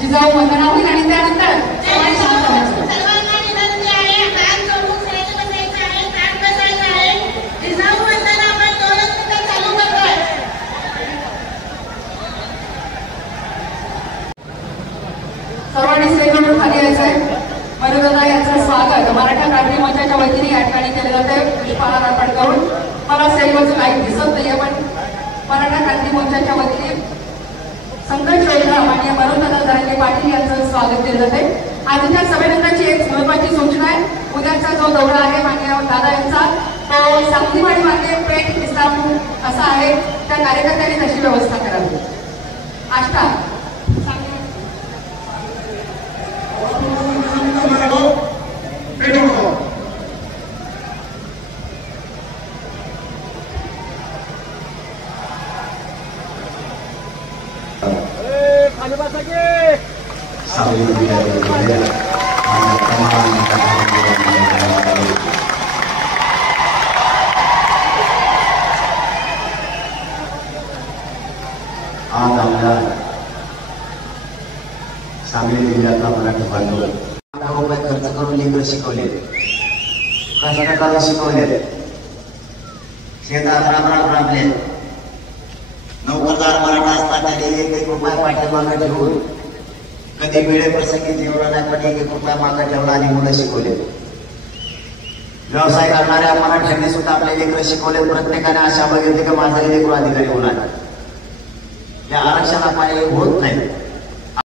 जिजाऊ वंदना होईल आणि त्यानंतर सर्वांना विनंती आहे, हात जोडून श्रेणी बसायचे आहे, ताट बसायचं आहे. जिजाऊ वंदना आपण 2 मिनिटं चालू करतोय. सर्वांनी स्टेजवरून खाली यायचंय. मरुदादा यांचं स्वागत मराठा क्रांती मंचाच्या वतीने या ठिकाणी केले जाते. पुष्पहार अर्पण करून मला स्टेजवरचं काही दिसत नाहीये, पण मराठा क्रांती मंचाच्या वतीने संघर्ष योजना माननीय मरुदादा जरांगे पाटील यांचं स्वागत केलं जाते. आजच्या सभेनंतरची एक महत्वाची सूचना आहे. उद्याचा जो दौरा आहे माननीय दादा यांचा, तो सांगलीवाडी मार्गे पेठ इस्लामपूर असा आहे. त्या कार्यकर्त्यांनी तशी व्यवस्था करावी. आष्टा आज आमदार सांगली जिल्ह्यातला मराठी बांधव रुपये खर्च करून लेकर शिकवले, कष्टकरी शिकवले, शेतात राबले. नोकरदार मराठा असताना 1 रुपया पाठीमागे ठेवून कधी वेळेप्रसंगी जेवढं नाही, पण 1 रुपया मागे ठेवला आणि मुलं शिकवले. व्यवसाय करणाऱ्या मराठ्यांनी सुद्धा आपले लेकर शिकवले. प्रत्येकाने आशा बघितली की माझा लेकरू अधिकारी होणार. या आरक्षणापायी होत नाही.